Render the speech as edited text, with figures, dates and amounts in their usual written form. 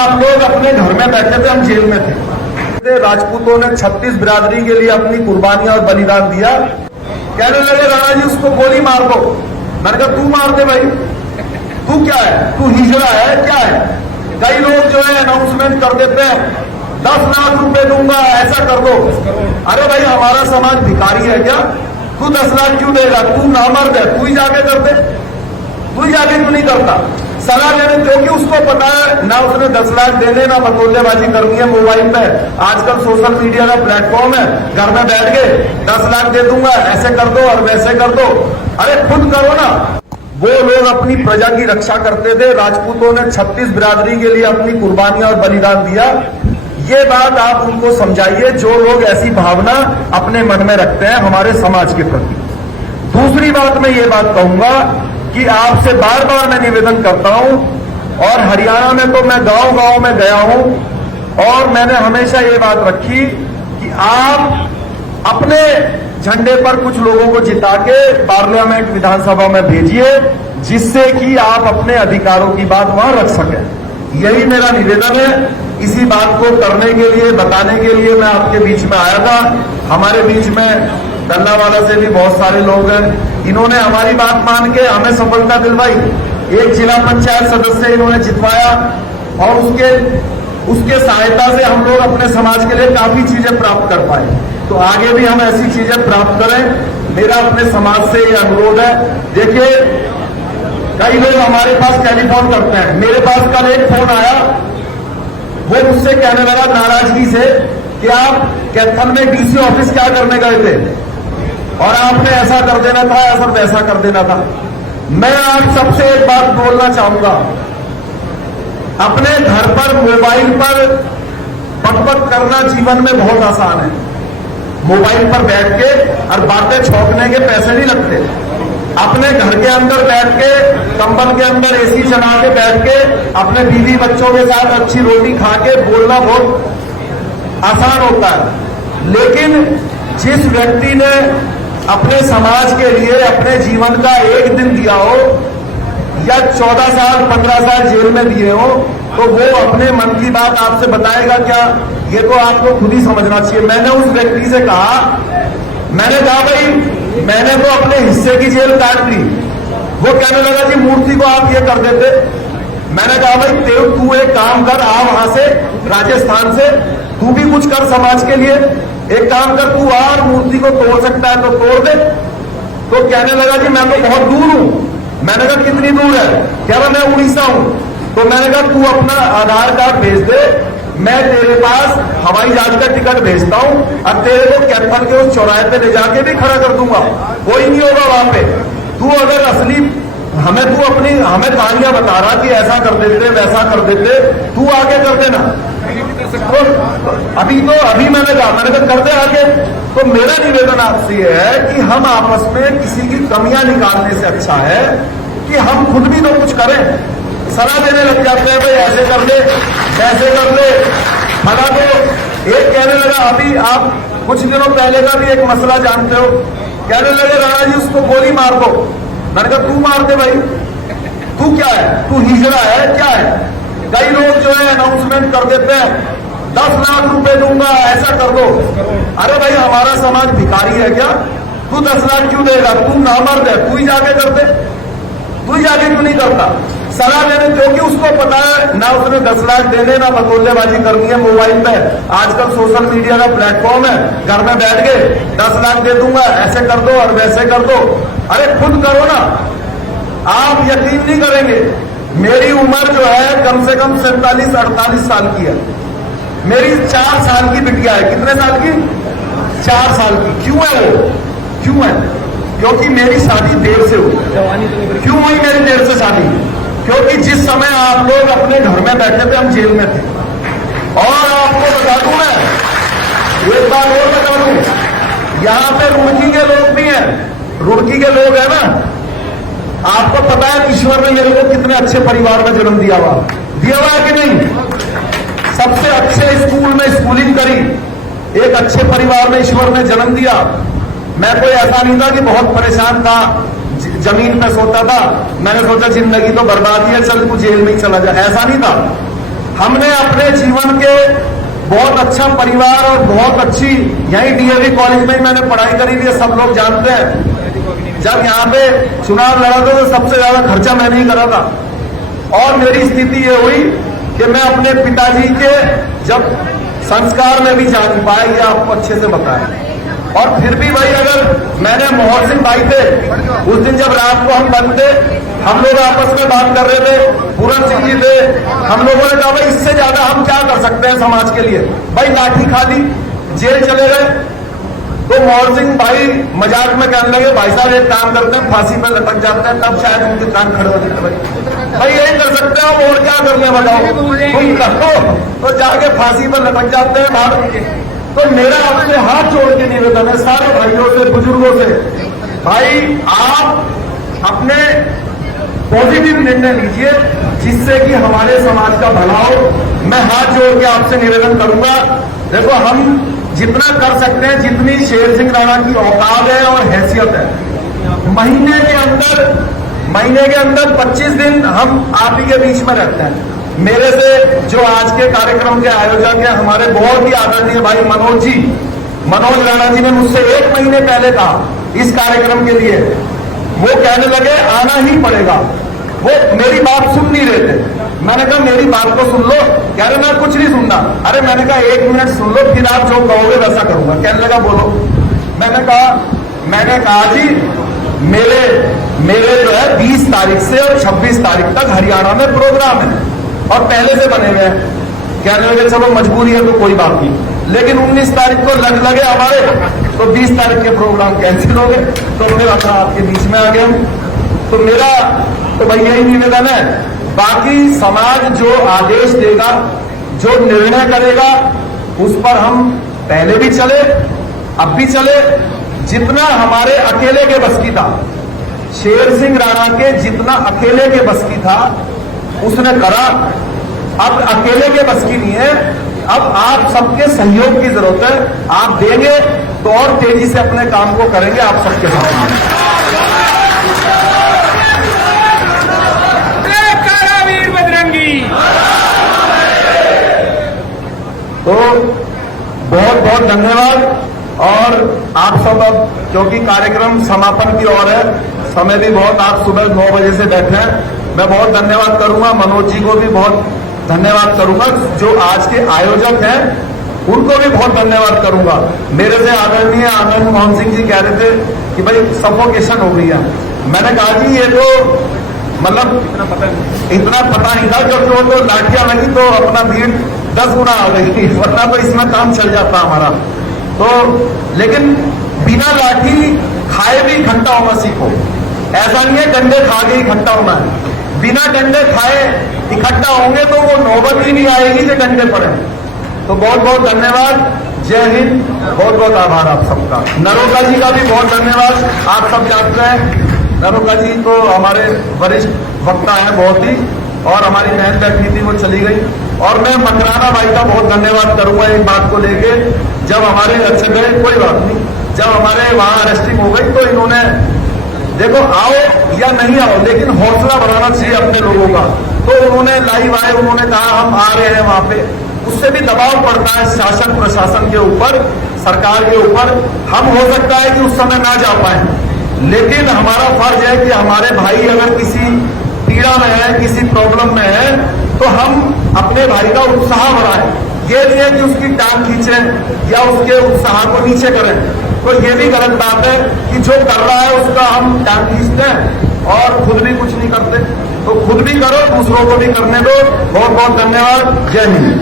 आप लोग अपने घर में बैठे थे, हम जेल में थे। राजपूतों ने 36 बिरादरी के लिए अपनी कुर्बानियां और बलिदान दिया। कहने लगे राणा जी उसको गोली मार दो। मैंने कहा तू मार दे भाई, तू क्या है, तू हिजड़ा है क्या है। कई लोग जो है अनाउंसमेंट कर देते हैं 10 लाख रुपए दूंगा, ऐसा कर दो। अरे भाई हमारा समाज भिखारी है क्या? तू 10 लाख क्यों देगा? तू नामर्द है, तू ही जाके कर दे। तू ही जाके क्यों नहीं करता सलाह लेने? क्योंकि उसको पता है ना उसने 10 लाख देने ना बतौलेबाजी करनी है। मोबाइल पे आजकल सोशल मीडिया का प्लेटफॉर्म है, घर में बैठ के 10 लाख दे दूंगा, ऐसे कर दो और वैसे कर दो। अरे खुद करो ना। वो लोग अपनी प्रजा की रक्षा करते थे। राजपूतों ने 36 बिरादरी के लिए अपनी कुर्बानियां और बलिदान दिया। ये बात आप उनको समझाइए जो लोग ऐसी भावना अपने मन में रखते हैं हमारे समाज के प्रति। दूसरी बात मैं ये बात कहूंगा कि आपसे बार बार मैं निवेदन करता हूं, और हरियाणा में तो मैं गांव गांव में गया हूं और मैंने हमेशा ये बात रखी कि आप अपने झंडे पर कुछ लोगों को जिता के पार्लियामेंट विधानसभा में भेजिए, जिससे कि आप अपने अधिकारों की बात वहां रख सकें। यही मेरा निवेदन है। इसी बात को करने के लिए, बताने के लिए मैं आपके बीच में आया था। हमारे बीच में डल्लावाला से भी बहुत सारे लोग हैं। इन्होंने हमारी बात मान के हमें सफलता दिलवाई। एक जिला पंचायत सदस्य इन्होंने जितवाया और उसके सहायता से हम लोग अपने समाज के लिए काफी चीजें प्राप्त कर पाए। तो आगे भी हम ऐसी चीजें प्राप्त करें। मेरा अपने समाज से ये अनुरोध है। देखिए कई लोग हमारे पास टेलीफोन करते हैं। मेरे पास कल एक फोन आया, वो मुझसे कहने लगा नाराजगी से कि आप कैथल में डीसी ऑफिस क्या करने गए थे और आपने ऐसा कर देना था, ऐसा वैसा कर देना था। मैं आप सबसे एक बात बोलना चाहूंगा, अपने घर पर मोबाइल पर बकबक करना जीवन में बहुत आसान है। मोबाइल पर बैठ के और बातें छौंकने के पैसे नहीं लगते। अपने घर के अंदर बैठ के कंबल के अंदर एसी चला के बैठ के अपने बीवी बच्चों के साथ अच्छी रोटी खा के बोलना बहुत आसान होता है। लेकिन जिस व्यक्ति ने अपने समाज के लिए अपने जीवन का एक दिन दिया हो या 14 साल 15 साल जेल में दिए हो, तो वो अपने मन की बात आपसे बताएगा क्या? ये तो आपको खुद ही समझना चाहिए। मैंने उस व्यक्ति से कहा, मैंने कहा भाई मैंने तो अपने हिस्से की जेल काट ली। वो कहने लगा जी मूर्ति को आप ये कर देते। मैंने कहा भाई तू एक काम कर, आ वहां से राजस्थान से, तू भी कुछ कर समाज के लिए। एक काम कर, तू आ और मूर्ति को तोड़ सकता है तो तोड़ दे। तो कहने लगा जी मैं तो बहुत दूर हूं। मैंने कहा कितनी दूर है? कह रहा मैं उड़ीसा हूं। तो मैंने कहा तू अपना आधार कार्ड भेज दे, मैं तेरे पास हवाई जहाज का टिकट भेजता हूं और तेरे को कैथल के उस चौराहे पे ले जाके भी खड़ा कर दूंगा। कोई नहीं होगा वहां पे। तू अगर असली तू अपनी हमें कहानियां बता रहा कि ऐसा कर देते वैसा कर देते, तू आगे कर देना। तो अभी मैंने कहा कर दे आगे। तो मेरा निवेदन आपसे ये है कि हम आपस में किसी की कमियां निकालने से अच्छा है कि हम खुद भी तो कुछ करें। सलाह देने लग जाते हैं भाई ऐसे कर ले, ऐसे कर ले। फला तो एक कहने लगा, अभी आप कुछ दिनों पहले का भी एक मसला जानते हो, कहने लगे राणा जी उसको गोली मार दो। मैंने कहा तू मार दे भाई, तू क्या है, तू हिजड़ा है क्या है। कई लोग जो है अनाउंसमेंट कर देते हैं 10 लाख रुपए दूंगा, ऐसा कर दो। अरे भाई हमारा समाज भिखारी है क्या? तू 10 लाख क्यों देगा? तू नामर्द है, तू ही जाके कर दे। तू ही जाके क्यों नहीं करता सलाह लेने? क्योंकि उसको पता है ना उसने 10 लाख देने ना बतौलेबाजी करनी है। मोबाइल पे आजकल सोशल मीडिया का प्लेटफॉर्म है, घर में बैठ के 10 लाख दे दूंगा, ऐसे कर दो और वैसे कर दो। अरे खुद करो ना। आप यकीन नहीं करेंगे, मेरी उम्र जो है कम से कम 47-48 साल की है। मेरी 4 साल की बिटिया है। कितने साल की? 4 साल की। क्यों है वो? क्यों है? क्योंकि मेरी शादी देर से हुई। क्यों हुई मेरी देर से शादी? क्योंकि जिस समय आप लोग अपने घर में बैठे थे, हम जेल में थे। और आपको बता दूं मैं, एक बात और बता दूं, यहां पे रुड़की के लोग भी हैं। रुड़की के लोग हैं ना, आपको पता है ईश्वर ने मेरे को कितने अच्छे परिवार में जन्म दिया हुआ कि नहीं? सबसे अच्छे स्कूल में स्कूलिंग करी, एक अच्छे परिवार में ईश्वर ने जन्म दिया। मैं कोई ऐसा नहीं था कि बहुत परेशान था, जमीन पे सोता था। मैंने सोचा जिंदगी तो बर्बाद ही है, चल तू जेल में ही चला जा, ऐसा नहीं था। हमने अपने जीवन के बहुत अच्छा परिवार और बहुत अच्छी यही डीएवी कॉलेज में ही मैंने पढ़ाई करी थी, सब लोग जानते हैं। जब यहाँ पे चुनाव लड़ा था तो सबसे ज्यादा खर्चा मैंने ही करा था। और मेरी स्थिति ये हुई कि मैं अपने पिताजी के जब संस्कार में भी जा नहीं पाया, ये आपको अच्छे से बताया। और फिर भी भाई अगर मैंने मोहन सिंह भाई थे, उस दिन जब रात को हम बंद थे, हम लोग आपस में बात कर रहे थे, पूरन सिंह जी थे, हम लोगों ने कहा भाई इससे ज्यादा हम क्या कर सकते हैं समाज के लिए। भाई लाठी खा ली, जेल चले गए। तो मोहन सिंह भाई मजाक में कहने लगे भाई साहब एक काम करते हैं, फांसी पे लटक जाते हैं, तब शायद उनके कान खड़े हो जाते। भाई यही कर सकते हैं और क्या करने बताओ, तुम करो तो जाके फांसी पर लटक जाते हैं बाहर। तो मेरा आपसे हाथ जोड़ के निवेदन है सारे भाइयों से, बुजुर्गों से, भाई आप अपने पॉजिटिव निर्णय लीजिए जिससे कि हमारे समाज का भला हो। मैं हाथ जोड़ के आपसे निवेदन करूंगा, देखो हम जितना कर सकते हैं, जितनी शेर सिंह राणा की औकात है और हैसियत है, महीने के अंदर 25 दिन हम आप ही के बीच में रहते हैं। मेरे से जो आज के कार्यक्रम के आयोजक हैं हमारे बहुत ही आदरणीय भाई मनोज राणा जी ने मुझसे 1 महीने पहले कहा इस कार्यक्रम के लिए, वो कहने लगे आना ही पड़ेगा। वो मेरी बात सुन नहीं रहे थे, मैंने कहा मेरी बात को सुन लो। कह रहे मैं कुछ नहीं सुनना। अरे मैंने कहा 1 मिनट सुन लो, फिर आप जो कहोगे वैसा करूंगा। कहने लगा बोलो। मैंने कहा जी मेरे जो है 20 तारीख से और 26 तारीख तक हरियाणा में प्रोग्राम है और पहले से बने हुए हैं। कहने लगे चलो मजबूरी है तो कोई बात नहीं, लेकिन 19 तारीख को लगे हमारे, तो 20 तारीख के प्रोग्राम कैंसिल हो गए। तो मेरा अपना आपके बीच में आ गया। तो मेरा तो भाई यही निवेदन है, बाकी समाज जो आदेश देगा, जो निर्णय करेगा, उस पर हम पहले भी चले, अब भी चले। जितना हमारे अकेले के बस की था, शेर सिंह राणा के जितना अकेले के बस की था उसने करा। अब अकेले के बस की नहीं है, अब आप सबके सहयोग की जरूरत है। आप देंगे तो और तेजी से अपने काम को करेंगे आप सबके साथ। तो बहुत बहुत धन्यवाद। और आप सब अब क्योंकि कार्यक्रम समापन की ओर है, समय भी बहुत, आप सुबह 9 बजे से बैठे हैं, मैं बहुत धन्यवाद करूंगा। मनोज जी को भी बहुत धन्यवाद करूंगा, जो आज के आयोजक हैं उनको भी बहुत धन्यवाद करूंगा। मेरे से आदरणीय आनंद मोहन सिंह जी कह रहे थे कि भाई सफोकेशन हो गई है। मैंने कहा जी ये तो मतलब इतना पता नहीं था, क्योंकि वो तो लाठियां लगी तो अपना भीड़ 10 गुना आ गई, वरना तो इसमें काम चल जाता हमारा। तो लेकिन बिना लाठी खाए भी इकट्ठा होना सीखो। ऐसा नहीं है डंडे खा के इकट्ठा होना है, बिना डंडे खाए इकट्ठा होंगे तो वो नौबत ही नहीं आएगी कि डंडे पड़े। तो बहुत बहुत धन्यवाद, जय हिंद, बहुत बहुत आभार आप सबका। नरोगा जी का भी बहुत धन्यवाद। आप सब जानते हैं नरोगा जी तो हमारे वरिष्ठ वक्ता हैं बहुत ही, और हमारी बहन बैठी थी वो चली गई। और मैं मकराना भाई का बहुत धन्यवाद करूंगा एक बात को लेके, जब हमारे अच्छे गए कोई बात नहीं, जब हमारे वहां अरेस्टिंग हो गई तो इन्होंने देखो आओ या नहीं आओ लेकिन हौसला बढ़ाना चाहिए अपने लोगों का। तो उन्होंने लाइव आए, उन्होंने कहा हम आ रहे हैं वहां पे, उससे भी दबाव पड़ता है शासन प्रशासन के ऊपर, सरकार के ऊपर। हम हो सकता है कि उस समय ना जा पाए, लेकिन हमारा फर्ज है कि हमारे भाई अगर किसी पीड़ा में है, किसी प्रॉब्लम में है, तो हम अपने भाई का उत्साह बढ़ाएं। ये नहीं है कि उसकी टांग खींचें या उसके उत्साह को नीचे करें। तो ये भी गलत बात है कि जो कर रहा है उसका हम टांग खींचते हैं और खुद भी कुछ नहीं करते। तो खुद भी करो, दूसरों को भी करने दो। बहुत बहुत धन्यवाद, जय हिंद।